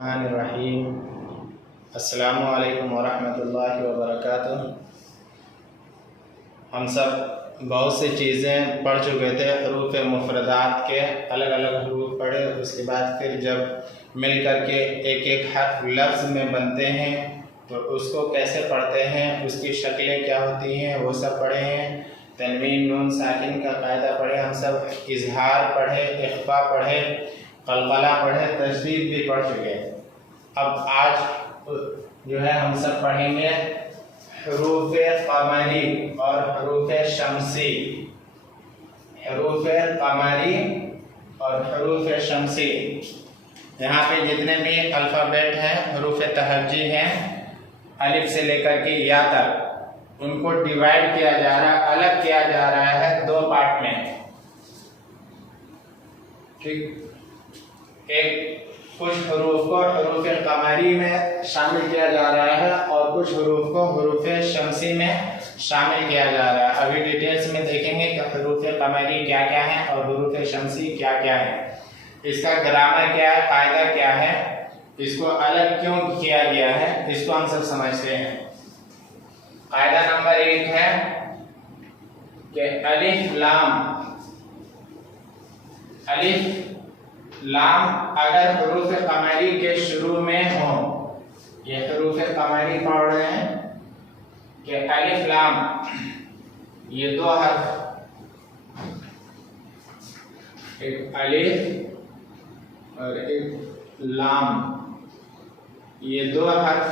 रहीम। अस्सलामु अलैकुम वरहमतुल्लाहि वबरकातुह। हम सब बहुत सी चीज़ें पढ़ चुके थे, हरूफ मुफरदात के अलग अलग हरूफ पढ़े। उसके बाद फिर जब मिल कर के एक एक हर्फ लफ्ज़ में बनते हैं तो उसको कैसे पढ़ते हैं, उसकी शक्लें क्या होती हैं, वो सब पढ़े हैं। तनवीन नून साकिन का कायदा पढ़े हम सब, इजहार पढ़े, इख्फा पढ़े, कलकला पढ़े, तशदीद भी पढ़ चुके हैं। अब आज जो है हम सब पढ़ेंगे हरूफ कमरी और हरूफ शमसी। हरूफ कमरी और हरूफ शमसी, यहाँ पे जितने भी अल्फ़ाबेट हैं, हरूफ तहज्जी हैं, अलिफ से लेकर के या तक, उनको डिवाइड किया जा रहा है, अलग किया जा रहा है दो पार्ट में। ठीक, एक कुछ हरूफ को हरूफ कमरी में शामिल किया जा रहा है और कुछ हरूफ को हरूफ शमसी में शामिल किया जा रहा है। अभी डिटेल्स में देखेंगे कि हरूफ कमरी क्या क्या है और हरूफ शमसी क्या क्या है, इसका ग्रामर क्या है, कायदा क्या है, इसको अलग क्यों किया गया है, इसको हम सब समझते हैं। कायदा नंबर 1 है कि अलिफ लाम अगर हरूफ कमरी के शुरू में हो, ये हरूफ कमरी पढ़ रहे हैं कि अलिफ लाम, ये दो हर्फ, एक अलिफ और एक लाम, ये दो हर्फ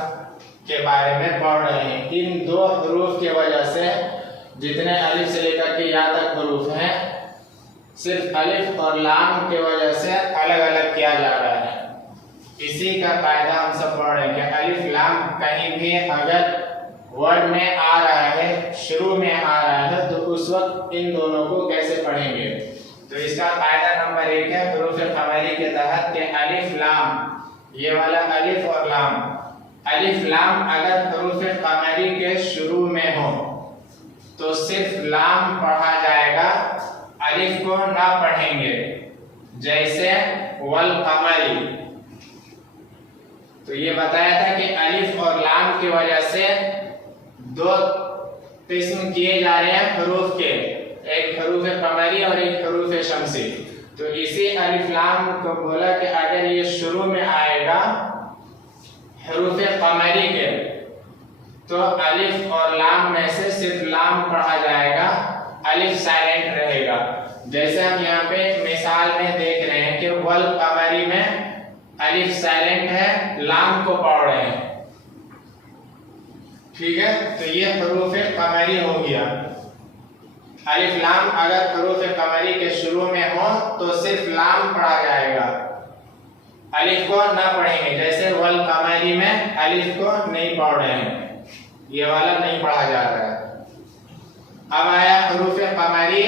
के बारे में पढ़ रहे हैं। इन दो हरूफ की वजह से जितने अलिफ से लेकर के या तक हरूफ हैं, सिर्फ अलिफ और लाम की वजह से अलग अलग किया जा रहा है। इसी का कायदा हम सब पढ़ रहे हैं कि अलिफ लाम कहीं भी अगर वर्ड में आ रहा है, शुरू में आ रहा है, तो उस वक्त इन दोनों को कैसे पढ़ेंगे। तो इसका कायदा नंबर 1 है हरूफ कमरी के तहत कि अलिफ लाम, ये वाला अलिफ और लाम, अलिफ लाम अगर हरूफ कमरी के शुरू में हो तो सिर्फ लाम पढ़ा जाएगा, अलिफ को ना पढ़ेंगे। जैसे वल कमरी, तो ये बताया था कि अलिफ और लाम की वजह से दो किस्म किए जा रहे हैं हरूफ के, एक हरूफ कमरी और एक हरूफ शमसी। तो इसी अलिफ लाम को बोला कि अगर ये शुरू में आएगा हरूफ कमरी के, तो अलिफ और लाम में से सिर्फ लाम पढ़ा जाएगा, अलिफ साइलेंट रहेगा। जैसे हम यहाँ पे मिसाल में देख रहे हैं कि वल कमरी में अलिफ साइलेंट है, लाम को पढ़ रहे हैं। ठीक है, तो ये हरूफ कमरी हो गया। अलिफ लाम अगर हरूफ कमरी के शुरू में हो तो सिर्फ लाम पढ़ा जाएगा, अलिफ को ना पढ़ेंगे। जैसे वल कमरी में अलिफ को नहीं पढ़ रहे हैं, ये वाला नहीं पढ़ा जा रहा है। अब आया हरूफ कमरी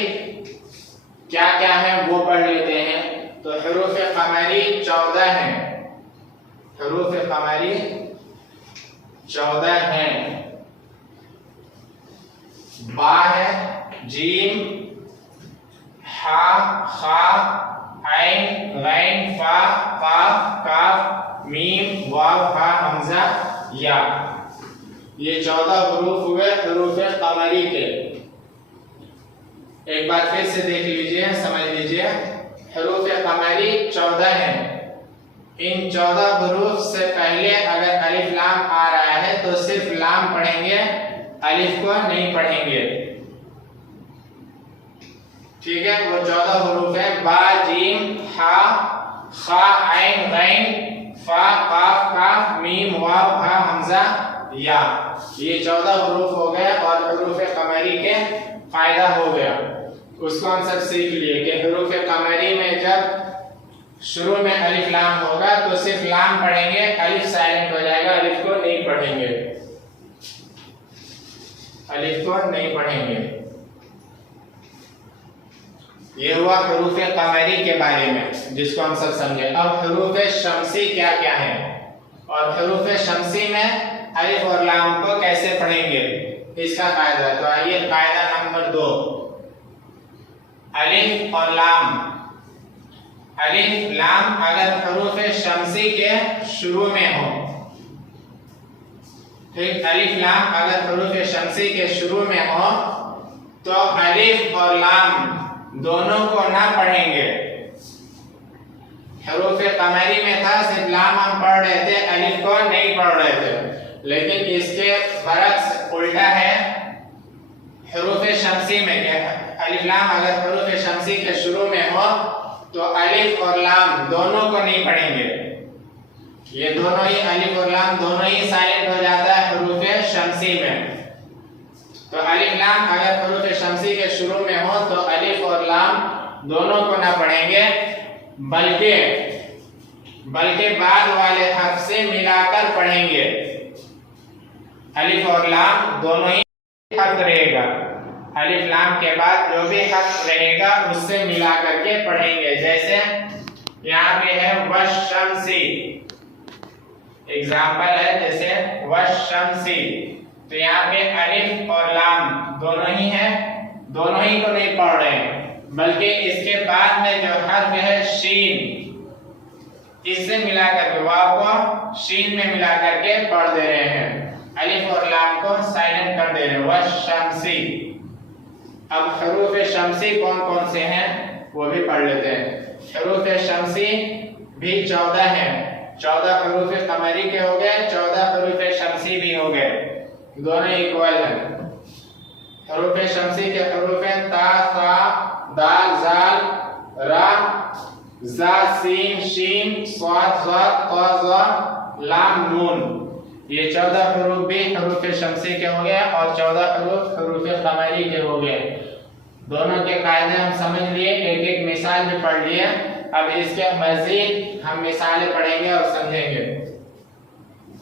क्या क्या है वो पढ़ लेते हैं। तो हरूफ कमरी 14 हैं, हरूफ कमरी 14 हैं। बा है, जीम, हा, खा, ऐन, गैन, फा, काफ, काफ, मीम, वाव, हा, हमजा, या। ये 14 हरूफ हुए हरूफ कमरी के। एक बार फिर से देख लीजिए, समझ लीजिए। हरूफ कमरी 14 हैं। इन 14 हरूफ से पहले अगर अलिफ लाम आ रहा है तो सिर्फ लाम पढ़ेंगे, अलिफ को नहीं पढ़ेंगे। ठीक है, वो 14 हरूफ है बा, जीम, हा, खा, ऐन, गैन, फा, काफ, काफ, मीम, वाव, हा, हमजा, या। ये 14 हरूफ हो गए और हरूफ कमरी के फायदा हो गया। उसको हम सब सीख लिए कि हरूफ कमरी में जब शुरू में अलिफ लाम होगा तो सिर्फ लाम पढ़ेंगे, अलिफ साइलेंट हो जाएगा, अलिफ को नहीं पढ़ेंगे, अलिफ को नहीं पढ़ेंगे। ये हुआ हरूफ कमरी के बारे में, जिसको हम सब समझे। अब हरूफ शमसी क्या क्या है और हरूफ शमसी में अलिफ और लाम को कैसे पढ़ेंगे, इसका कायदा। तो आइए कायदा नंबर 2, अलिफ और लाम अलिफ लाम अगर हरूफ शमसी के शुरू में हो, ठीक, अलिफ लाम अगर हरूफ शमसी के शुरू में हो तो अलिफ और लाम दोनों को ना पढ़ेंगे। हरूफ कमरी में था सिर्फ लाम हम पढ़ रहे थे, अलिफ को नहीं पढ़ रहे थे, लेकिन इसके बरक्स उल्टा है। हरूफ शमसी में क्या, अलिफ लाम अगर हरूफ शमसी के शुरू में हो तो अलिफ और लाम दोनों को नहीं पढ़ेंगे। ये दोनों ही अलिफ और लाम दोनों ही साइलेंट हो जाता है हरूफ शमसी में। तो अलिफ लाम अगर हरूफ शमसी के शुरू में हो तो अलिफ और लाम दोनों को ना पढ़ेंगे, बल्कि बाद वाले हर्फ से मिलाकर पढ़ेंगे। अलिफ और लाम दोनों ही हर्फ रहेगा, अलिफ लाम के बाद जो भी हर्फ रहेगा उससे मिला करके पढ़ेंगे। जैसे यहाँ पे है वशमसी, एग्जाम्पल है जैसे वशमसी, तो यहाँ पे अलिफ और लाम दोनों ही है, दोनों ही को नहीं पढ़ रहे हैं, बल्कि इसके बाद में जो हर्फ है शीन, इससे मिलाकर के वाव को शीन में मिला करके पढ़ दे रहे हैं, अलिफ और लाम को साइलेंट कर दे रहे हैं, वशमसी। अब हरूफ शमसी कौन कौन से हैं वो भी पढ़ लेते हैं। हरूफ शमसी भी 14 हैं, 14 हरूफ कमरी के हो गए, 14 हरूफ शमसी भी हो गए, दोनों इक्वल हैं। हरूफ शमसी के हरूफ हैं ता, सा, दाल, जाल, रा, जा, सीन, शीन, स्वाद, ज़ाद, ता, ज़ा, लाम, नून। ये 14 हरूफ भी हरूफ शमसी के हो गए और 14 हरूफ हरूफ कमरी के हो गए। दोनों के कायदे हम समझ लिए, एक एक मिसाल भी पढ़ लिए। अब इसके मजीद हम मिसालें पढ़ेंगे और समझेंगे,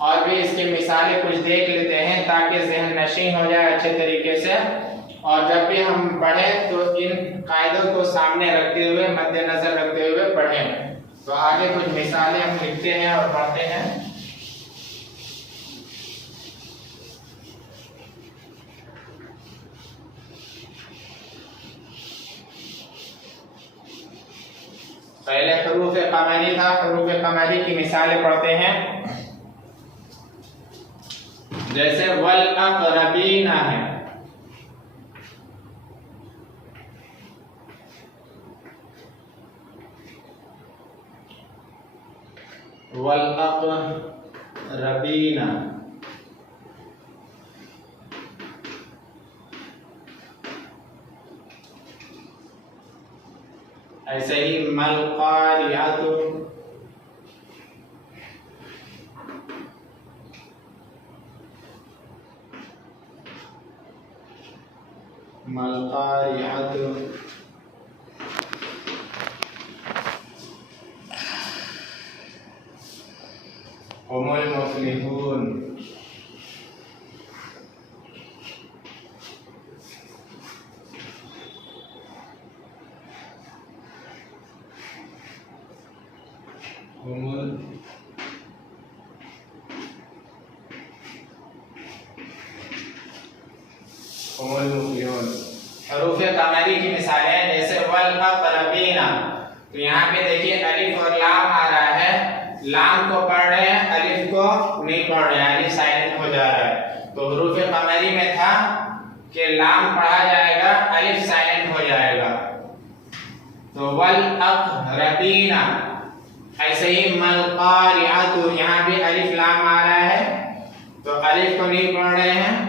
और भी इसकी मिसालें कुछ देख लेते हैं ताकि ज़हन नशीं हो जाए अच्छे तरीके से, और जब भी हम पढ़ें तो इन कायदों को सामने रखते हुए, मद्देनजर रखते हुए पढ़ें। तो आगे कुछ मिसालें हम लिखते हैं और पढ़ते हैं। पहले हरूफ कमरी था, हरूफ कमरी की मिसालें पढ़ते हैं। जैसे वल अक़रबीना है, वल अक़रबीना, ऐसे ही मल क़ारिअतु, मल क़ारिअतु, हुमुल मुफ़्लिहून, हुमुल मुफ़्लिहून। हरूफ कमरी की मिसालें हैं जैसे वल अक़रबीना, तो यहाँ पे देखिए अलिफ और लाम आ रहा है, लाम को पढ़ रहे हैं, अलिफ को नहीं पढ़ रहे हैं, अलिफ साइलेंट हो जा रहा है। तो हरूफ कमरी में था कि लाम पढ़ा जाएगा, अलिफ साइलेंट हो जाएगा। तो वल अक़रबीना, ऐसे ही मल क़ारिअतु, यहाँ भी अलिफ लाम आ रहा है, तो अलिफ को नहीं पढ़ रहे हैं,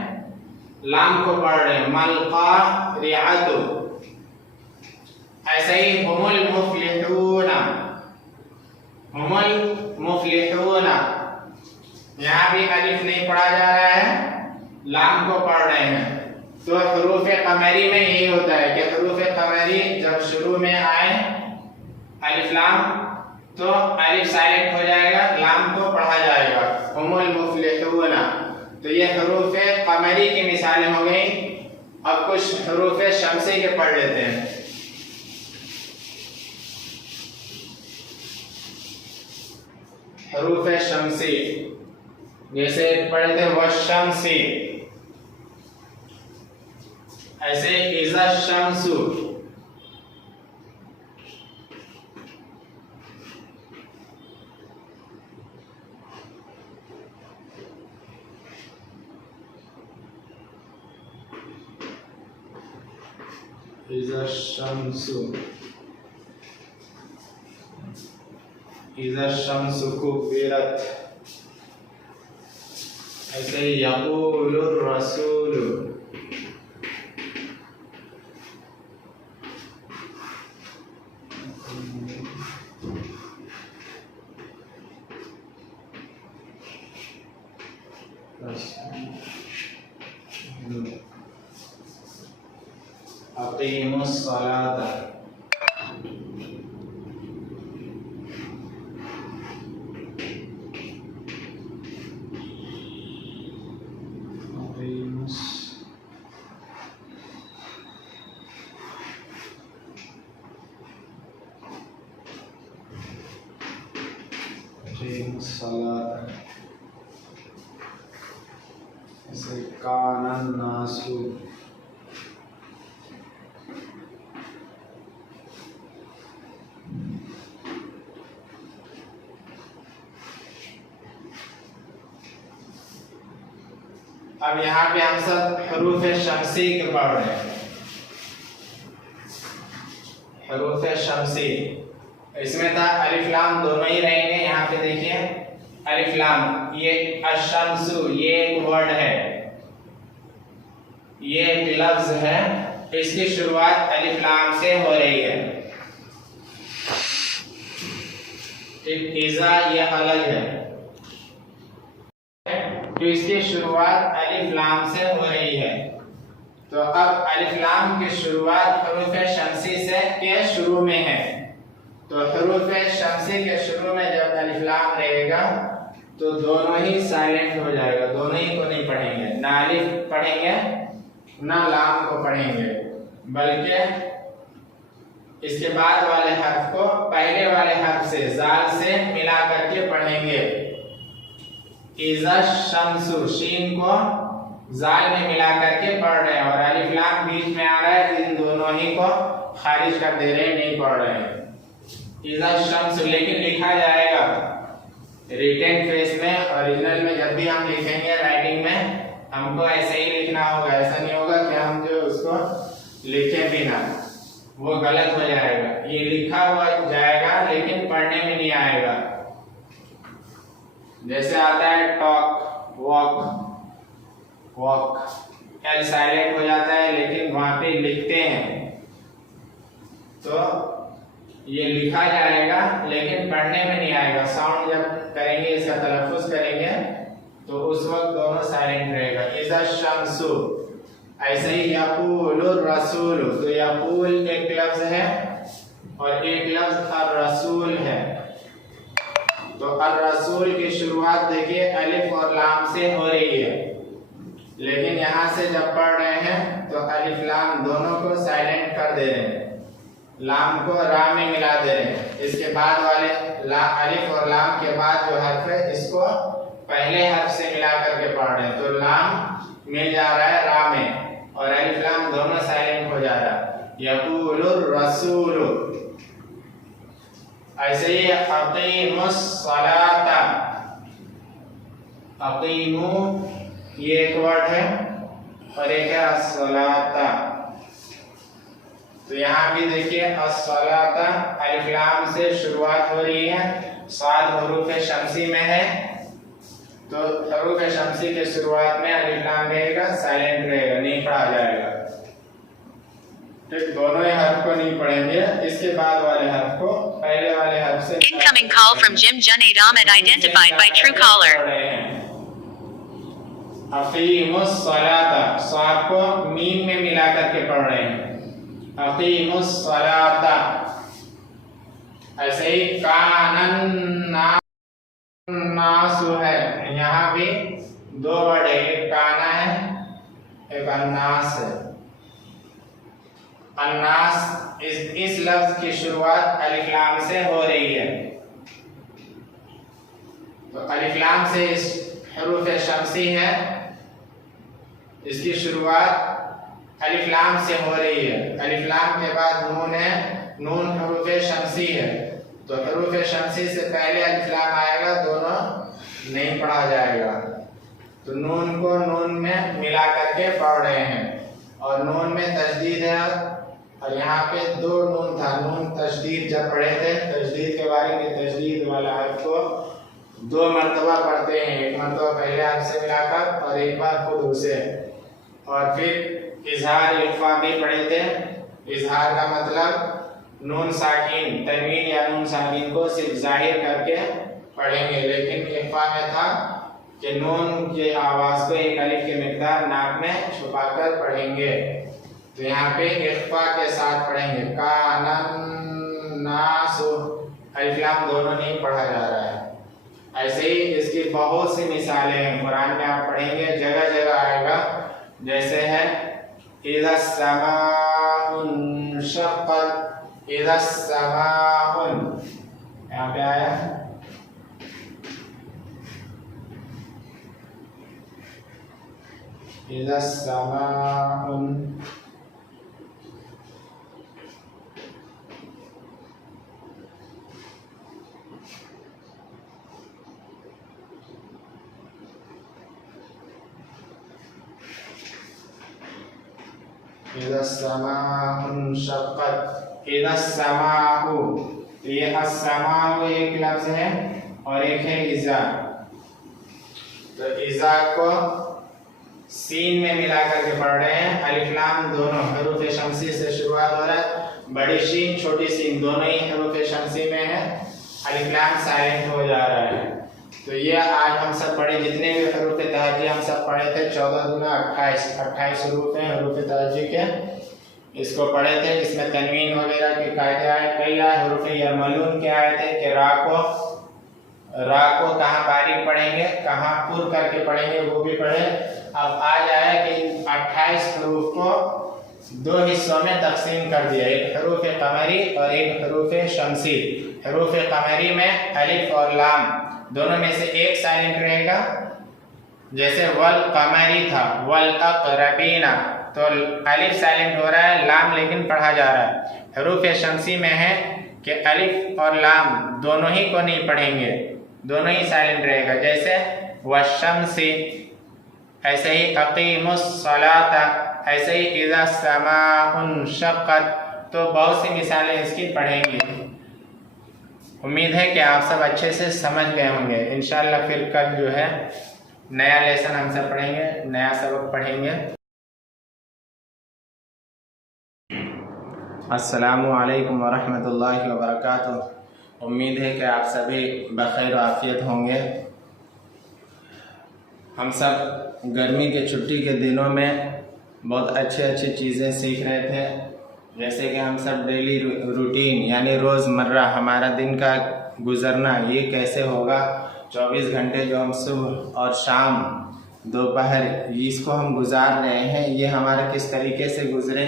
लाम को पढ़ रहे हैं, मल क़ारिअतु। ऐसे ही हुमुल मुफ़्लिहूना, हुमुल मुफ़्लिहूना, यहाँ भी अलिफ नहीं पढ़ा जा रहा है, लाम को पढ़ रहे हैं। तो हरूफ कमरी में यही होता है कि हरूफ कमरी जब शुरू में आए अलिफ लाम, तो अलिफ साइलेंट हो जाएगा, लाम को पढ़ा जाएगा, हुमुल मुफ़्लिहूना। तो ये हरूफ कमरी की मिसालें हो गई। अब कुछ हरूफ शमसी के पढ़ लेते हैं। हरूफ शमसी जैसे पढ़े थे वशमसी, ऐसे इज़ा शम्सु, इज़ा शम्सु, इज़ा शम्सु कुव्विरत। ऐसे यक़ूलुर रसूल, अक़ीमुस सलात, अक़ीमुस सलात। ऐसे कानन नासु, अब यहाँ पे हम सब हरूफ शमसी के पढ़ रहे हैं। हरूफ शमसी, इसमें था अलिफ लाम दोनों ही रहेंगे। यहाँ पे देखिए अलिफ लाम, ये अशम्सु ये एक वर्ड है, ये एक लफ्ज है, इसकी शुरुआत अलिफ लाम से हो रही है। इज़ा ये अलग है, तो इसकी शुरुआत अलिफ लाम से हो रही है। तो अब अलिफ लाम की शुरुआत हरूफ शमसी से के शुरू में है। तो हरूफ शमसी के शुरू में जब अलिफ लाम रहेगा तो दोनों ही साइलेंट हो जाएगा, दोनों ही को नहीं पढ़ेंगे, ना अलिफ पढ़ेंगे ना लाम को पढ़ेंगे, बल्कि इसके बाद वाले हर्फ को पहले वाले हर्फ से जाल से मिला करके पढ़ेंगे। इज़ा शम्सु, शीन को जाल में मिला करके पढ़ रहे हैं और अलिफ लाम बीच में आ रहा है, इन दोनों ही को खारिज कर दे रहे हैं, नहीं पढ़ रहे हैं। इज़ा शम्सु लेकिन लिखा जाएगा रिटन फेस में, ओरिजिनल में जब भी हम लिखेंगे राइटिंग में हमको ऐसे ही लिखना होगा, ऐसा नहीं होगा कि हम जो उसको लिखे भी ना, वो गलत हो जाएगा। ये लिखा हुआ जाएगा लेकिन पढ़ने में नहीं आएगा। जैसे आता है talk, walk, walk L silent हो जाता है लेकिन वहां पे लिखते हैं, तो ये लिखा जाएगा लेकिन पढ़ने में नहीं आएगा। साउंड जब करेंगे, इसका तलफ़ुज़ करेंगे तो उस वक्त दोनों साइलेंट रहेगा। इज़ा शम्सु, ऐसे ही यक़ूलुर रसूल, तो यक़ूल एक लफ्ज है और एक लफ्ज अर रसूल है। तो अर रसूल की शुरुआत देखिए अलिफ और लाम से हो रही है, लेकिन यहाँ से जब पढ़ रहे हैं तो अलिफ लाम दोनों को साइलेंट कर दे रहे हैं, लाम को रा में मिला दे रहे हैं। इसके बाद वाले अलिफ और लाम के बाद जो हर्फ है इसको पहले हर्फ से मिला करके पढ़ रहे हैं, तो लाम मिल जा रहा है रा में और अलिफ लाम दोनों साइलेंट हो जा रहा है। यक़ूलुर रसूल, ऐसे ही अक़ीमुस सलाता, अक़ीमु ये एक वर्ड है और एक है अस्सलाता। तो यहाँ भी देखिए अस्सलाता अलिफ लाम से शुरुआत हो रही है, साद हरूफ शमसी में है, तो हरूफ शमसी के शुरुआत में अलिफ लाम रहेगा, साइलेंट रहेगा, नहीं पढ़ा जाएगा। ठीक, दोनों ही हर्फ को नहीं पढ़ेंगे, इसके बाद वाले हर्फ को पहले वाले हर्फ से। Incoming call from Jim Junaid Ahmed identified by Truecaller. अक़ीमुस सलाता, साद को मीम में मिला करके पढ़ रहे हैं, अक़ीमुस सलाता। ऐसे ही कानन नासु है, यहाँ भी दो वर्ड है, एक काना है एक अन्नास है। अन्नास इस लफ्ज की शुरुआत अलिफ लाम से हो रही है, तो अलिफ लाम से इस हरूफ शमसी है, इसकी शुरुआत अलिफ लाम से हो रही है। अलिफ लाम के बाद नून है, नून हरूफ शमसी है, तो हरूफ शमसी से पहले अलिफ लाम आएगा, दोनों नहीं पढ़ा जाएगा। तो नून को नून में मिला करके पढ़ रहे हैं और नून में तजदीद है और यहाँ पे 2 नून था, नून तशदीद जब पढ़े थे, तशदीद के बारे में, तशदीद वाला हर्फ को 2 मरतबा पढ़ते हैं, एक मरतबा पहले हाथ से मिलाकर और एक बार खुद उसे। और फिर इजहार इख्फा भी पढ़े थे। इजहार का मतलब नून साकिन, तनवीन या नून साकिन को सिर्फ जाहिर करके पढ़ेंगे, लेकिन इख्फा में था कि नून की आवाज़ को एक अलिफ की मिकदार नाक में छुपाकर पढ़ेंगे। तो यहाँ पे इख्फा के साथ पढ़ेंगे, कानन नासु, अलिफ लाम दोनों नहीं पढ़ा जा रहा है। ऐसे ही इसकी बहुत सी मिसालें हैं, कुरान में आप पढ़ेंगे जगह जगह आएगा, जैसे है इज़ा समाउन शक़्क़त, इज़ा समाउन, यहाँ पे आया इज़ा समाउन, इज़ा समाउन शक़्क़त, इज़ा समाउ, ये अस्समाउ एक लफ्ज़ है और एक है इज़ा। तो इज़ा को सीन में मिला करके पढ़ रहे हैं, अलिफ लाम दोनों हरूफ शमसी से शुरुआत हो रहा है, बड़ी शीन छोटी सीन दोनों ही हरूफ शमसी में है, अलिफ लाम साइलेंट हो जा रहा है। तो ये आज हम सब पढ़े, जितने भी हरूफ तहज्जी हम सब पढ़े थे, 14 दूना 28 हरूफ हैं हरूफ तहज्जी के, इसको पढ़े थे। इसमें तनवीन वगैरह के कायदे आए, कई आए, हरूफ यरमलून के आए थे कि रा को कहाँ बारीक पढ़ेंगे, कहाँ पुर करके पढ़ेंगे, वो भी पढ़े। अब आज आया कि 28 हरूफ को 2 हिस्सों में तकसीम कर दिया, एक हरूफ कमरी और एक हरूफ शमसी। हरूफ कमरी में अलिफ और लाम दोनों में से एक साइलेंट रहेगा, जैसे वल कमरी था, वल अक़रबीना, तो अलिफ साइलेंट हो रहा है, लाम लेकिन पढ़ा जा रहा है। हरूफ शमसी में है कि अलिफ और लाम दोनों ही को नहीं पढ़ेंगे, दोनों ही साइलेंट रहेगा, जैसे वशमसी, ऐसे ही अक़ीमुस्सलाता, ऐसे ही इज़ा समाउन शक़्क़त। तो बहुत सी मिसालें इसकी पढ़ेंगे। उम्मीद है कि आप सब अच्छे से समझ गए होंगे। इंशाअल्लाह फिर कल जो है नया लेसन हम सब पढ़ेंगे, नया सबक पढ़ेंगे। अस्सलामु अलैकुम वरहमतुल्लाहि वबरकातुहू। उम्मीद है कि आप सभी बखैर आफियत होंगे। हम सब गर्मी के छुट्टी के दिनों में बहुत अच्छी चीज़ें सीख रहे थे, जैसे कि हम सब डेली रूटीन यानी रोज़मर्रा हमारा दिन का गुज़रना ये कैसे होगा, 24 घंटे जो हम सुबह और शाम दोपहर इसको हम गुजार रहे हैं, ये हमारा किस तरीके से गुज़रे,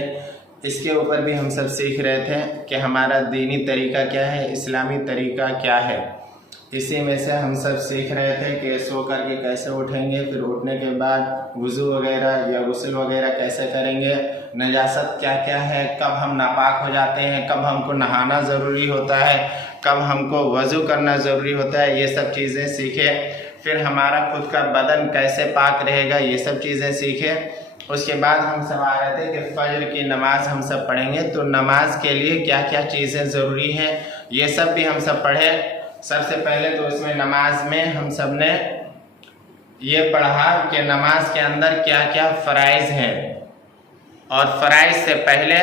इसके ऊपर भी हम सब सीख रहे थे कि हमारा दीनी तरीका क्या है, इस्लामी तरीका क्या है। इसी में से हम सब सीख रहे थे कि सो करके कैसे उठेंगे, फिर उठने के बाद वुज़ू वगैरह या गुस्ल वगैरह कैसे करेंगे, नजासत क्या क्या है, कब हम नापाक हो जाते हैं, कब हमको नहाना ज़रूरी होता है, कब हमको वज़ू करना ज़रूरी होता है, ये सब चीज़ें सीखे। फिर हमारा खुद का बदन कैसे पाक रहेगा, ये सब चीज़ें सीखे। उसके बाद हम सब आ रहे थे कि फ़जर की नमाज़ हम सब पढ़ेंगे, तो नमाज के लिए क्या क्या चीज़ें ज़रूरी हैं ये सब भी हम सब पढ़े। सबसे पहले तो इसमें नमाज में हम सब ने ये पढ़ा कि नमाज के अंदर क्या क्या फ़राइज़ हैं, और फ़राइज़ से पहले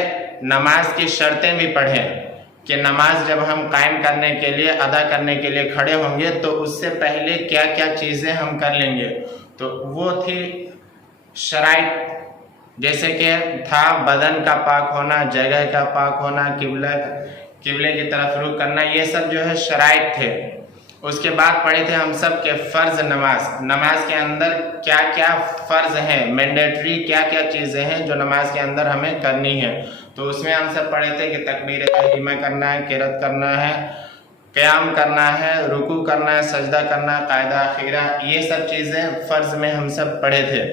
नमाज की शर्तें भी पढ़ें कि नमाज जब हम कायम करने के लिए, अदा करने के लिए खड़े होंगे तो उससे पहले क्या क्या चीज़ें हम कर लेंगे। तो वो थी शराइत, जैसे कि था बदन का पाक होना, जगह का पाक होना, किबले की तरफ रुख करना, ये सब जो है शराइत थे। उसके बाद पढ़े थे हम सब के फ़र्ज़ नमाज के अंदर क्या क्या फ़र्ज़ हैं, मैंडेटरी क्या क्या चीज़ें हैं जो नमाज के अंदर हमें करनी है। तो उसमें हम सब पढ़े थे कि तकबीर तहरीमा करना है, किरात करना है, क़याम करना है, रुकू करना है, सजदा करना है, कायदा खीरा, ये सब चीज़ें फ़र्ज़ में हम सब पढ़े थे।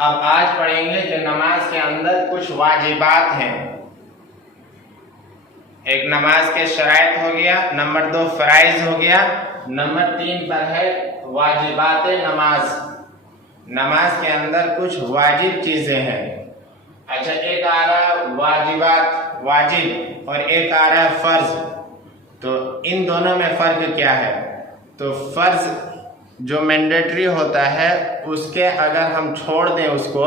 अब आज पढ़ेंगे कि नमाज के अंदर कुछ वाजिबात हैं। एक नमाज के शराइत हो गया, नंबर 2 फ़राइज़ हो गया, नंबर 3 पर है वाजिबात नमाज। नमाज के अंदर कुछ वाजिब चीज़ें हैं। अच्छा, एक आ रहा है वाजिबात, वाजिब, और एक आ रहा है फर्ज। तो इन दोनों में फर्क क्या है? तो फर्ज जो मैंडेटरी होता है उसके अगर हम छोड़ दें उसको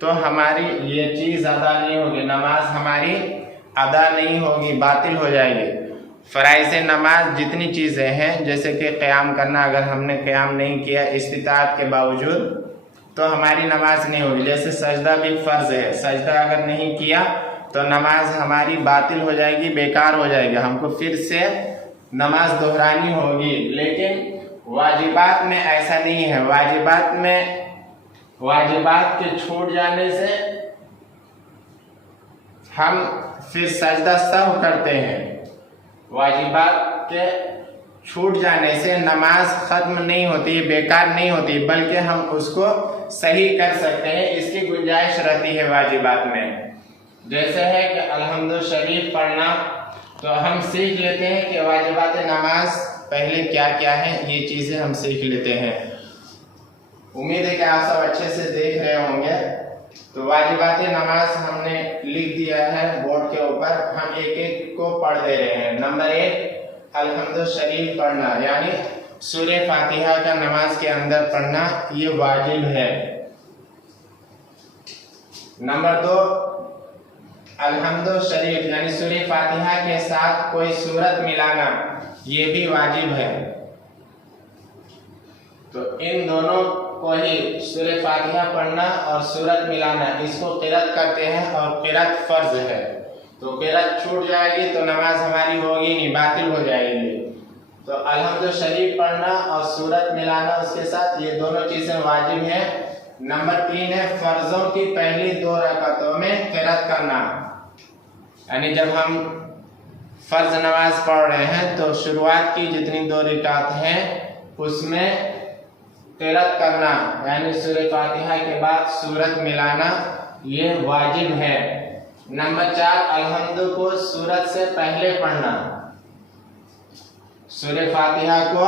तो हमारी ये चीज़ अदा नहीं होगी, नमाज हमारी अदा नहीं होगी, बातिल हो जाएगी। फ़राइज़ नमाज जितनी चीज़ें हैं, जैसे कि क़याम करना, अगर हमने क़याम नहीं किया इस्तिताअत के बावजूद तो हमारी नमाज नहीं होगी। जैसे सजदा भी फ़र्ज़ है, सजदा अगर नहीं किया तो नमाज हमारी बातिल हो जाएगी, बेकार हो जाएगी, हमको फिर से नमाज दोहरानी होगी। लेकिन वाजिबात में ऐसा नहीं है। वाजिबात में, वाजिबात के छूट जाने से हम फिर सजदा सहव करते हैं। वाजिबात के छूट जाने से नमाज ख़त्म नहीं होती, बेकार नहीं होती, बल्कि हम उसको सही कर सकते हैं, इसकी गुंजाइश रहती है वाजिबात में। जैसे है कि अल्हम्दु शरीफ पढ़ना, तो हम सीख लेते हैं कि वाजिबात नमाज पहले क्या क्या है, ये चीज़ें हम सीख लेते हैं। उम्मीद है कि आप सब अच्छे से देख रहे होंगे। तो वाजिबात नमाज हमने लिख दिया है बोर्ड के ऊपर, हम एक एक को पढ़ दे रहे हैं। नंबर 1 अल्हम्दु शरीफ पढ़ना, यानी सूरह फातिहा का नमाज के अंदर पढ़ना, ये वाजिब है। नंबर 2 अल्हम्दु शरीफ यानी सूरह फातिहा के साथ कोई सूरत मिलाना, ये भी वाजिब है। तो इन दोनों को ही, सूरह फातिहा पढ़ना और सूरत मिलाना, इसको क़िरात करते हैं और क़िरात फ़र्ज है। तो क़िरात छूट जाएगी तो नमाज हमारी होगी नहीं, बातिल हो जाएगी। तो अल्हम्दु शरीफ पढ़ना और सूरत मिलाना उसके साथ, ये दोनों चीज़ें वाजिब हैं। नंबर 3 है फ़र्ज़ों की पहली 2 रकातों में क़िरात करना, यानी जब हम फ़र्ज नमाज पढ़ रहे हैं तो शुरुआत की जितनी 2 रकात हैं उसमें क़िरात करना, यानी सूरह फातिहा के बाद सूरत मिलाना, ये वाजिब है। नंबर 4 अल्हम्दु को सूरत से पहले पढ़ना। सूरह फातिहा को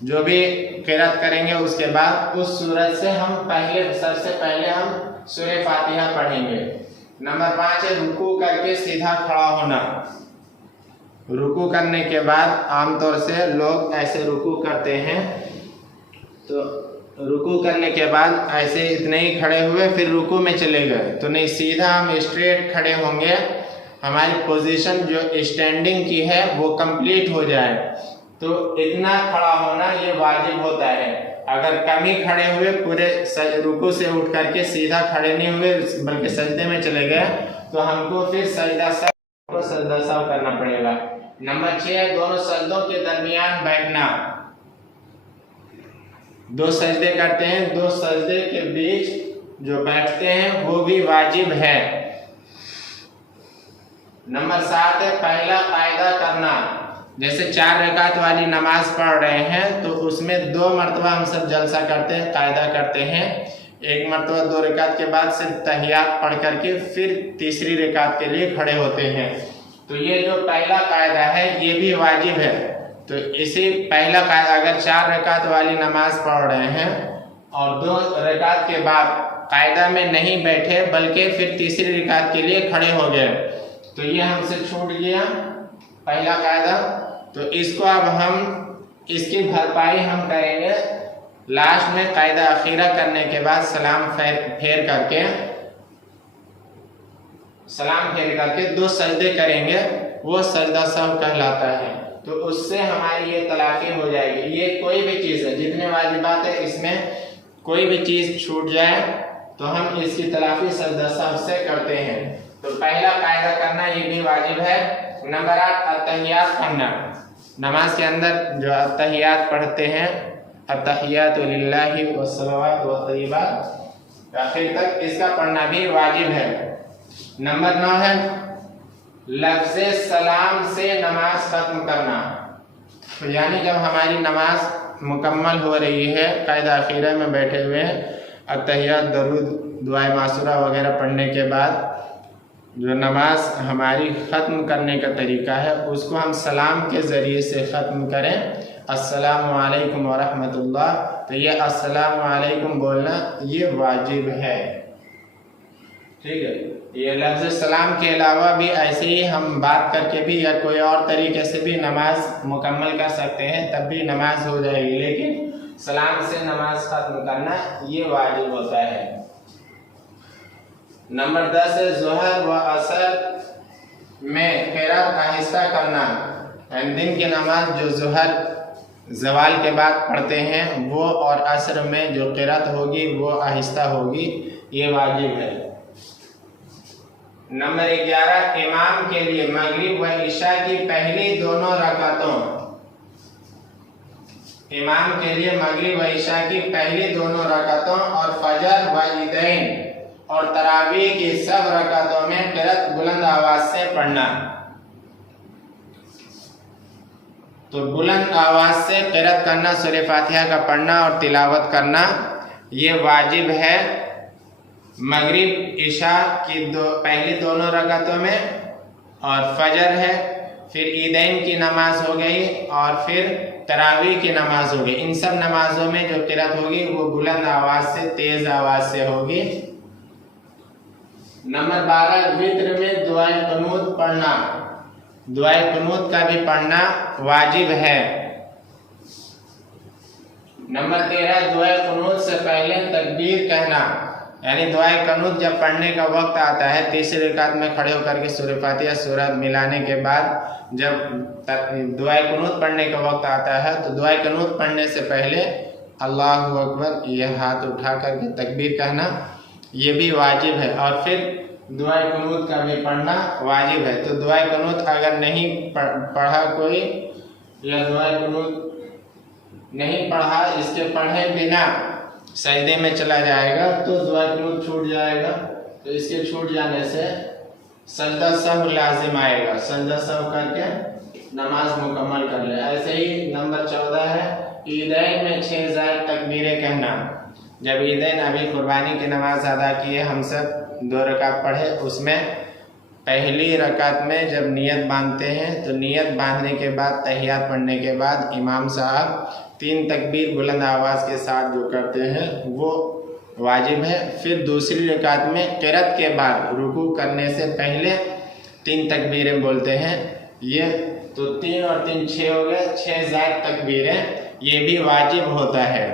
जो भी क़िरात करेंगे उसके बाद उस सूरत से हम पहले, सबसे पहले हम सूरह फातिहा पढ़ेंगे। नंबर 5 है रुकू करके सीधा खड़ा होना। रुकू करने के बाद आमतौर से लोग ऐसे रुकू करते हैं, तो रुकू करने के बाद ऐसे इतने ही खड़े हुए फिर रुकू में चले गए, तो नहीं, सीधा हम स्ट्रेट खड़े होंगे, हमारी पोजीशन जो स्टैंडिंग की है वो कंप्लीट हो जाए। तो इतना खड़ा होना ये वाजिब होता है। अगर कम ही खड़े हुए, पूरे रुकू से उठ करके सीधा खड़े नहीं हुए बल्कि सजदे में चले गए, तो हमको फिर सजदा सहव करना पड़ेगा। नंबर 6 है दोनों सजदों के दरमियान बैठना। 2 सजदे करते हैं, 2 सजदे के बीच जो बैठते हैं वो भी वाजिब है। नंबर 7 है पहला कायदा करना। जैसे 4 रकात वाली नमाज पढ़ रहे हैं तो उसमें 2 मरतबा हम सब जलसा करते हैं, कायदा करते हैं। 1 मरतबा 2 रकात के बाद सिर्फ तहियात पढ़ करके फिर तीसरी रकात के लिए खड़े होते हैं। तो ये जो पहला कायदा है ये भी वाजिब है। तो इसी पहला कायदा, अगर 4 रकात वाली नमाज पढ़ रहे हैं और 2 रकात के बाद कायदा में नहीं बैठे बल्कि फिर तीसरी रकात के लिए खड़े हो गए, तो ये हमसे छूट गया पहला कायदा। तो इसको अब हम, इसकी भरपाई हम करेंगे लास्ट में कायदा अखीरा करने के बाद सलाम फेर करके 2 सजदे करेंगे, वो सजदा सहव कहलाता है। तो उससे हमारी ये तलाक़ी हो जाएगी। ये कोई भी चीज़ है, जितने वाजिबात है इसमें कोई भी चीज़ छूट जाए तो हम इसकी तलाफ़ी सजदा सहव से करते हैं। तो पहला कायदा करना ये भी वाजिब है। नंबर 8 अत्तहियात पढ़ना। नमाज के अंदर जो अत्तहियात पढ़ते हैं, अत्तहियातु लिल्लाहि वस्सलावातु वत्तय्यिबात आखिर तक, इसका पढ़ना भी वाजिब है। नंबर 9 है लफ्ज़े सलाम से नमाज ख़त्म करना। तो यानी जब हमारी नमाज मुकम्मल हो रही है, कायदा अखीरा में बैठे हुए हैं, अत्तहियात, दरूद, दुआए मासूरा वगैरह पढ़ने के बाद जो नमाज हमारी ख़त्म करने का तरीका है उसको हम सलाम के ज़रिए से ख़त्म करें, अस्सलामु अलैकुम व रहमतुल्लाह। तो ये अस्सलामु अलैकुम बोलना ये वाजिब है। ठीक है। ये लफ्ज़ सलाम के अलावा भी ऐसे ही हम बात करके भी या कोई और तरीके से भी नमाज मुकम्मल कर सकते हैं, तब भी नमाज हो जाएगी, लेकिन सलाम से नमाज खत्म करना ये वाजिब होता है। नंबर 10 है ज़ोहर व असर में क़िरात आहिस्ता करना। दिन की नमाज जो ज़ोहर ज़वाल के बाद पढ़ते हैं वो और असर में जो क़िरात होगी वो आहिस्ता होगी, ये वाजिब है। नंबर 11 इमाम के लिए मगरिब व इशा की पहली दोनों रकातों, इमाम के लिए मगरिब व इशा की पहली दोनों रकातों और फजर व ईदैन और तरावीह की सब रकातों में क़िरात बुलंद आवाज से पढ़ना। तो बुलंद आवाज से क़िरात करना, सूरह फातिहा का पढ़ना और तिलावत करना ये वाजिब है मगरिब इशा की पहली दोनों रकातों में, और फजर है, फिर ईदैन की नमाज हो गई और फिर तरावीह की नमाज हो गई। इन सब नमाजों में जो क़िरात होगी वो बुलंद आवाज से, तेज आवाज से होगी। नंबर 12 वित्र में दुआए कुनूत पढ़ना। दुआए कुनूत का भी पढ़ना वाजिब है। नंबर 13 दुआए कुनूत से पहले तकबीर कहना, यानी दुआए कुनूत जब पढ़ने का वक्त आता है, तीसरी रकात में खड़े होकर के सूरह फातिहा सूरत मिलाने के बाद जब दुआए कुनूत पढ़ने का वक्त आता है तो दुआए कुनूत पढ़ने से पहले अल्लाहु अकबर ये हाथ उठा करके तकबीर कहना ये भी वाजिब है, और फिर दुआए कुनूत का भी पढ़ना वाजिब है। तो दुआए कुनूत अगर नहीं पढ़ा कोई या दुआए कुनूत नहीं पढ़ा, इसके पढ़े बिना सजदे में चला जाएगा तो दुआ कुनूत छूट जाएगा। तो इसके छूट जाने से सजदा सहव लाजिम आएगा, सजदा सहव करके नमाज मुकम्मल कर ले। ऐसे ही नंबर 14 है ईदैन में 6 ज़ायद तकबीरें कहना। जब ईदैन अभी कुर्बानी की नमाज अदा किए, हम सब 2 रकात पढ़े, उसमें पहली रकात में जब नियत बांधते हैं तो नियत बांधने के बाद तहियात पढ़ने के बाद इमाम साहब 3 तकबीर बुलंद आवाज़ के साथ जो करते हैं वो वाजिब है। फिर दूसरी रकात में क़िरात के बाद रुकू करने से पहले 3 तकबीरें बोलते हैं। ये तो 3 और 3 6 हो गए, 6 ज़ायद तकबीरें ये भी वाजिब होता है।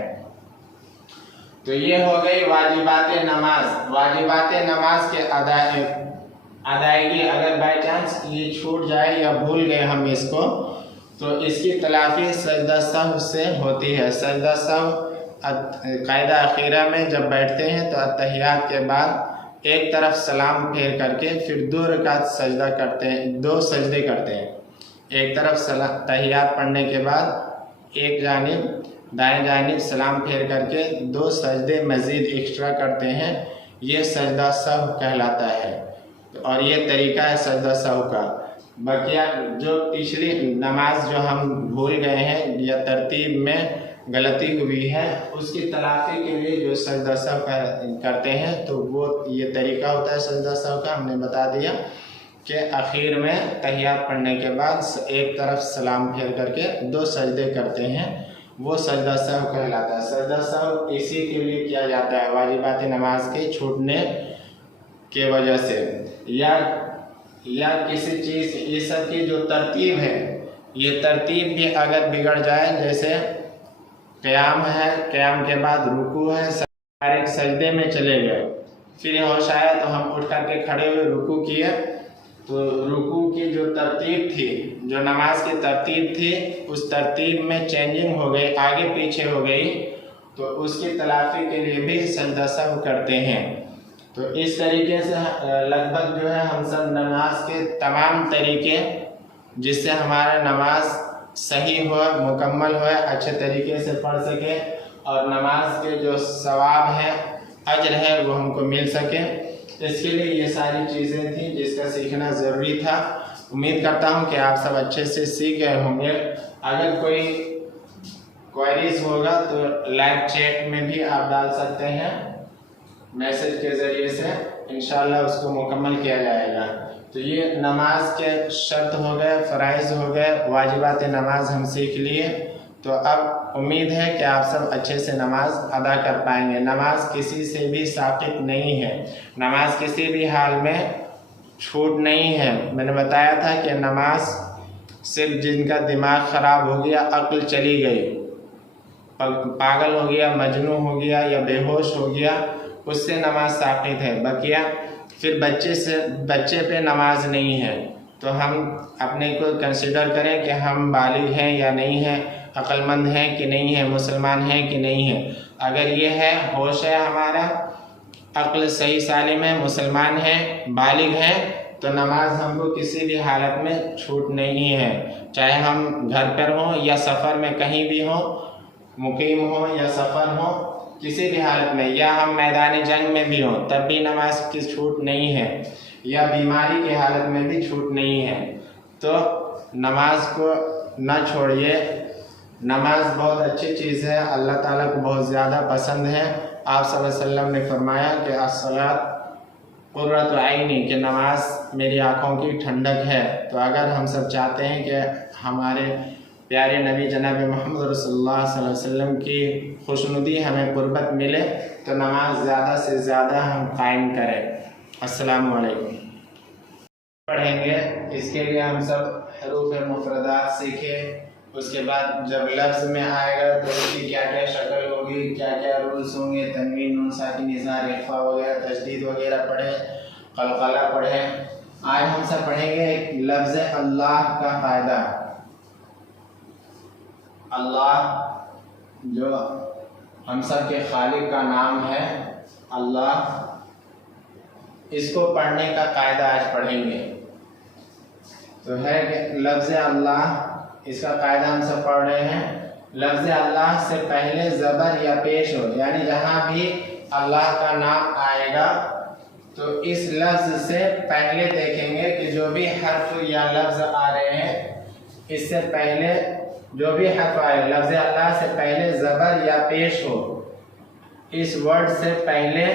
तो ये हो गई वाजिबात नमाज। वाजिबात नमाज के अदायगी अगर बाई चांस ये छूट जाए या भूल गए हम इसको, तो इसकी तलाफ़ी सजदा सहव से होती है। सजदा सहव कायदा अखीरा में जब बैठते हैं तो अत्तहियात के बाद एक तरफ सलाम फेर करके फिर 2 रकात सजदा करते हैं, 2 सजदे करते हैं। एक तरफ तहियात पढ़ने के बाद एक जानिब दाएं जानिब सलाम फेर करके 2 सजदे मज़ीद एक्स्ट्रा करते हैं, ये सजदा सहव कहलाता है। और ये तरीका है सजदा सहव का। बकिया जो पिछली नमाज जो हम भूल गए हैं या तरतीब में गलती हुई है, उसकी तलाफ़ी के लिए जो सजदा सहव करते हैं तो वो ये तरीका होता है सजदा सहव का। हमने बता दिया कि आखिर में तहियात पढ़ने के बाद एक तरफ सलाम फेर करके 2 सजदे करते हैं, वो सजदा सहव कहलाता है। सजदा सहव इसी के लिए किया जाता है, वाजिबात नमाज के छूटने के वजह से या किसी चीज़, ये सब की जो तरतीब है, ये तरतीब भी अगर बिगड़ जाए, जैसे क़याम है, क़याम के बाद रुकू है, डायरेक्ट सजदे में चले गए, फिर होश आया तो हम उठ करके खड़े हुए रुकू किए, तो रुकू की जो तरतीब थी, जो नमाज की तरतीब थी, उस तरतीब में चेंजिंग हो गई, आगे पीछे हो गई, तो उसकी तलाफ़ी के लिए भी सजदा सहव करते हैं। तो इस तरीके से लगभग जो है हम सब नमाज के तमाम तरीके, जिससे हमारा नमाज सही हो, मुकम्मल हो, अच्छे तरीके से पढ़ सके और नमाज के जो सवाब है, अजर है, वो हमको मिल सके। इसके लिए ये सारी चीज़ें थी जिसका सीखना ज़रूरी था। उम्मीद करता हूँ कि आप सब अच्छे से सीख गए होंगे। अगर कोई क्वेरीज होगा तो लाइव चैट में भी आप डाल सकते हैं, मैसेज के ज़रिए से इंशाल्लाह उसको मुकम्मल किया जाएगा। तो ये नमाज के शर्त हो गए, फ़राइज़ हो गए, वाजिबात नमाज हम सीख लिए। तो अब उम्मीद है कि आप सब अच्छे से नमाज अदा कर पाएंगे। नमाज किसी से भी साक़ित नहीं है, नमाज किसी भी हाल में छूट नहीं है। मैंने बताया था कि नमाज सिर्फ जिनका दिमाग ख़राब हो गया, अक्ल चली गई, पागल हो गया, मजनू हो गया या बेहोश हो गया, उससे नमाज साक़ित है। बकिया फिर बच्चे पे नमाज नहीं है। तो हम अपने को कंसिडर करें कि हम बालिग हैं या नहीं हैं, अक्लमंद हैं कि नहीं है, मुसलमान हैं कि नहीं है। अगर ये है, होश है, हमारा अक्ल सही सालिम है, मुसलमान है, बालिग है, तो नमाज हमको किसी भी हालत में छूट नहीं है। चाहे हम घर पर हों या सफ़र में कहीं भी हों, मुकीम हो या सफ़र हो, किसी भी हालत में, या हम मैदान जंग में भी हों तब भी नमाज की छूट नहीं है, या बीमारी की हालत में भी छूट नहीं है। तो नमाज को न छोड़िए। नमाज बहुत अच्छी चीज़ है, अल्लाह ताला को बहुत ज़्यादा पसंद है। आप सल्लल्लाहु अलैहि वसल्लम ने फरमाया कि अस्सलात कुर्रतु ऐनी, कि नमाज मेरी आँखों की ठंडक है। तो अगर हम सब चाहते हैं कि हमारे प्यारे नबी जनाब मोहम्मद रसूलुल्लाह सल्लल्लाहु अलैहि वसल्लम की खुशनुदी हमें कुर्बत मिले, तो नमाज ज़्यादा से ज़्यादा हम कायम करें। अस्सलामु अलैकुम। पढ़ेंगे, इसके लिए हम सब हरूफ मुफरदात सीखें। उसके बाद जब लफ्ज़ में आएगा तो उसकी क्या क्या शक्ल होगी, क्या क्या रूल्स होंगे, तनवीन, नून साकिन, इज़हार, इख्फा वगैरह, तशदीद वगैरह पढ़ें, क़लक़ला पढ़ें। आज हम सब पढ़ेंगे एक लफ्ज़ अल्लाह का फ़ायदा। अल्लाह जो हम सब के खालिक का नाम है, अल्लाह, इसको पढ़ने का कायदा आज पढ़ेंगे। तो है कि लफ्ज़ अल्लाह, इसका कायदा हम सब पढ़ रहे हैं। लफ्ज़ अल्लाह से पहले ज़बर या पेश हो, यानी जहाँ भी अल्लाह का नाम आएगा तो इस लफ्ज़ से पहले देखेंगे कि जो भी हर्फ या लफ्ज़ आ रहे हैं, इससे पहले जो भी हर्फ आए, लफ्ज़ अल्लाह से पहले ज़बर या पेश हो, इस वर्ड से पहले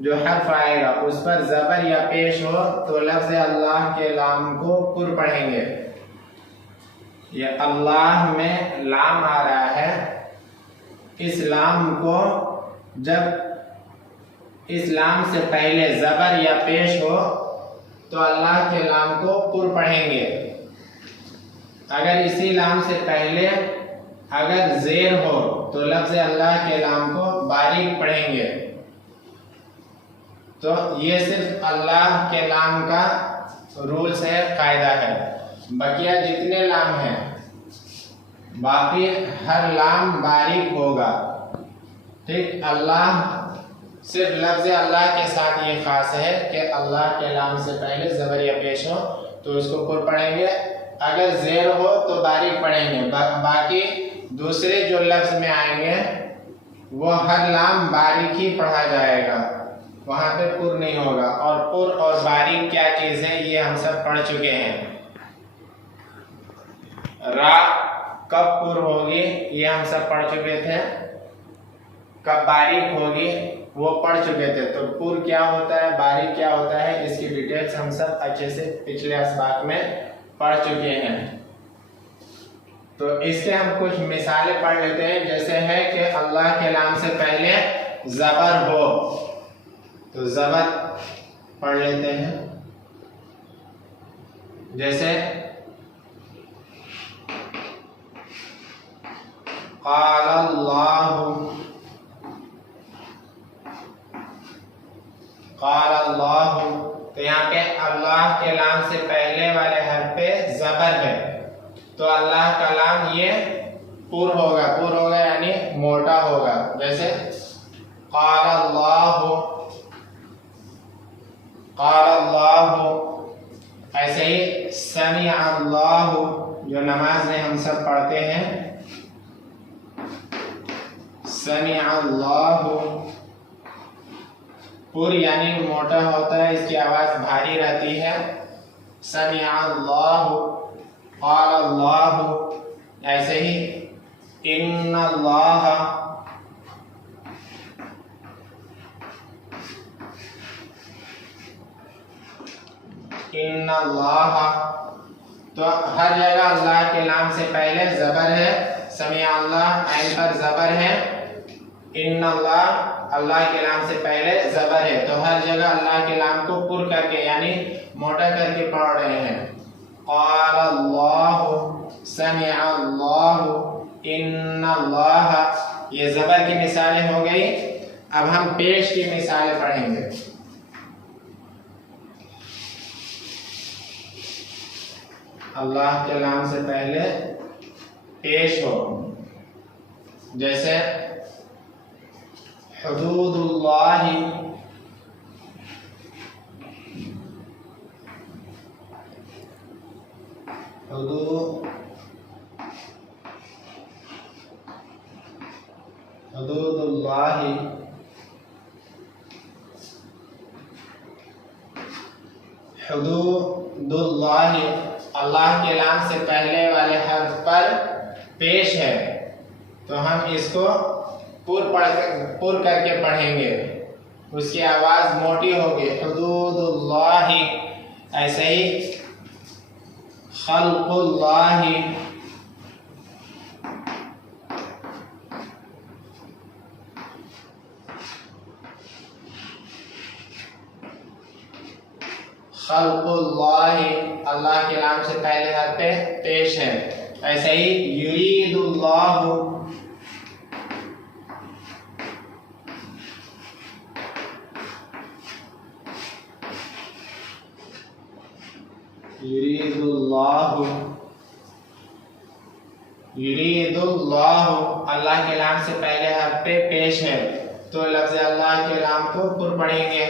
जो हर्फ आएगा उस पर ज़बर या पेश हो, तो लफ्ज़ अल्लाह के लाम को पुर पढ़ेंगे। ये अल्लाह में लाम आ रहा है, इस लाम को जब इस लाम से पहले ज़बर या पेश हो तो अल्लाह के लाम को पुर पढ़ेंगे। अगर इसी लाम से पहले अगर ज़ेर हो तो लफ्ज़ अल्लाह के लाम को बारीक पढ़ेंगे। तो ये सिर्फ अल्लाह के लाम का रूल्स है, कायदा है। बकिया जितने लाम हैं, बाकी हर लाम बारीक होगा। ठीक, अल्लाह सिर्फ लफ्ज़ अल्लाह के साथ ये ख़ास है कि अल्लाह के लाम से पहले ज़बर या पेश हो तो उसको पुर पढ़ेंगे, अगर ज़ेर हो तो बारीक पढ़ेंगे। बाकी दूसरे जो लफ्ज़ में आएंगे वो हर लाम बारीक ही पढ़ा जाएगा, वहाँ पे पुर नहीं होगा। और पुर और बारीक क्या चीज़ है ये हम सब पढ़ चुके हैं। रा कब पुर होगी ये हम सब पढ़ चुके थे, कब बारीक होगी वो पढ़ चुके थे। तो पुर क्या होता है, बारीक क्या होता है, इसकी डिटेल्स हम सब अच्छे से पिछले असबाक में पढ़ चुके हैं। तो इसके हम कुछ मिसालें पढ़ लेते हैं। जैसे है कि अल्लाह के नाम से पहले ज़बर हो, तो ज़बर पढ़ लेते हैं। जैसे क़ालल्लाहु, तो यहाँ पे अल्लाह के नाम से पहले वाले हर्फ पे ज़बर है, तो अल्लाह का नाम ये पुर होगा यानी मोटा होगा। जैसे क़ालल्लाहु, ऐसे ही समिअल्लाहु जो नमाज में हम सब पढ़ते हैं, समिअल्लाहु, पुर यानी मोटा होता है, इसकी आवाज़ भारी रहती है। समिअल्लाहु, क़ालल्लाहु, ऐसे ही इन्नल्लाह, इन्नल्लाह, तो हर जगह अल्लाह के नाम से पहले ज़बर है, समी अल्लाह आइन पर ज़बर है, इन अल्लाह अल्लाह के नाम से पहले ज़बर है, तो हर जगह अल्लाह के नाम को पुर करके यानी मोटा करके पढ़ रहे हैं। क़ाल अल्लाहु समी अल्लाहु इन अल्लाह, ये ज़बर की मिसालें हो गई। अब हम पेश की मिसालें पढ़ेंगे। अल्लाह के नाम से पहले पेश हो, जैसे हुदूदुल्लाहि, हुदूदुल्लाहि, हुदूदुल्लाहि अल्लाह के नाम से पहले वाले हर्फ पर पेश है, तो हम इसको पुर करके पढ़ेंगे, उसकी आवाज़ मोटी होगी। हुदूदुल्लाहि, ऐसे ही खल्कुल्लाहि, खल्कुल्लाहि अल्लाह के नाम से पहले हर्फ पे पेश है। ऐसे ही युरीदुल्लाहु, युरीदुल्लाहु, युरीदुल्लाहु अल्लाह के नाम से पहले हर्फ पे पेश है, तो लफ्ज़ अल्लाह के नाम को पुर पढ़ेंगे।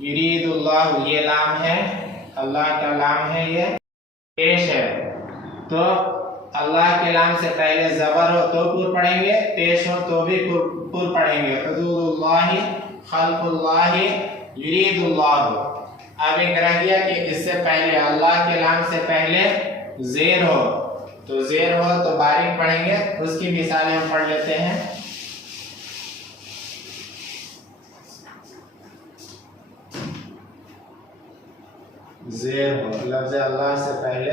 युरीदुल्लाहु ये नाम है, अल्लाह का नाम है, ये पेश है, तो अल्लाह के नाम से पहले ज़बर हो तो पुर पढ़ेंगे, पेश हो तो भी पुर पढ़ेंगे। हुदूदुल्लाहि, खल्कुल्लाहि, युरीदुल्लाहु। अब एक रह गया कि इससे पहले अल्लाह के नाम से पहले ज़ेर हो, तो ज़ेर हो तो बारीक पढ़ेंगे, उसकी मिसालें हम पढ़ लेते हैं। ज़ेर हो, लफ्ज़ अल्लाह से पहले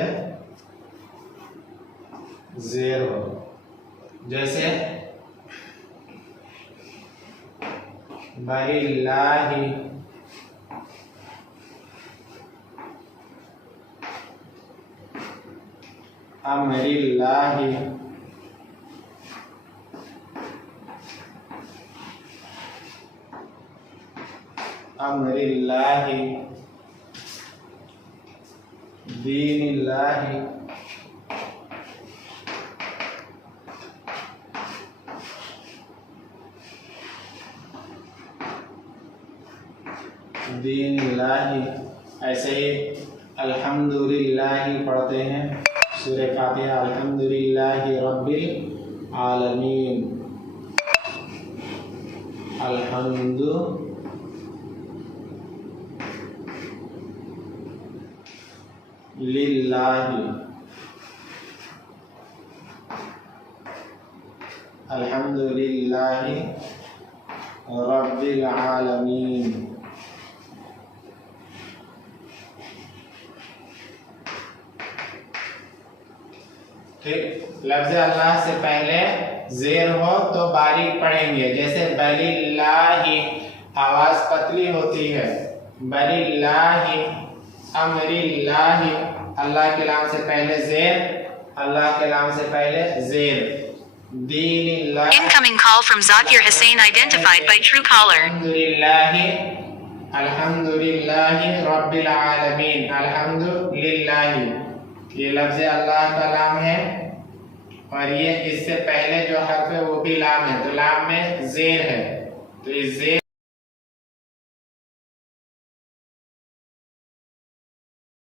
ज़ेर हो, जैसे बलिल्लाहि, अमरिल्लाहि, अमरिल्लाहि, दीनिल्लाहि, दीनिल्लाहि। ऐसे ही अल्हम्दुलिल्लाहि पढ़ते हैं, सूरह फातिहा, अल्हम्दुलिल्लाहि रब्बिल आलमीन, अल्हम्दुलिल्लाहि, अल्हम्दुलिल्लाहि रब्बिल आलमीन। ठीक, लफ्ज़ अल्लाह से पहले ज़ेर हो तो बारीक पढ़ेंगे, जैसे बलिल्लाहि आवाज़ पतली होती है, बलिल्लाहि, अमरिल्लाहि अल्लाह के नाम से पहले ज़ेर, अल्लाह के नाम से पहले ज़ेर, दीनिल्लाहि। Incoming call from Zakir Hussain identified by Truecaller. अल्हम्दुलिल्लाहि, अल्हम्दुलिल्लाहि रब्बिल आलमीन, अल्हम्दुलिल्लाहि ये लफ्ज़ अल्लाह का नाम है, और ये इससे पहले जो हर्फ है वो भी लाम है, तो लाम में ज़ेर है, तो इस ज़ेर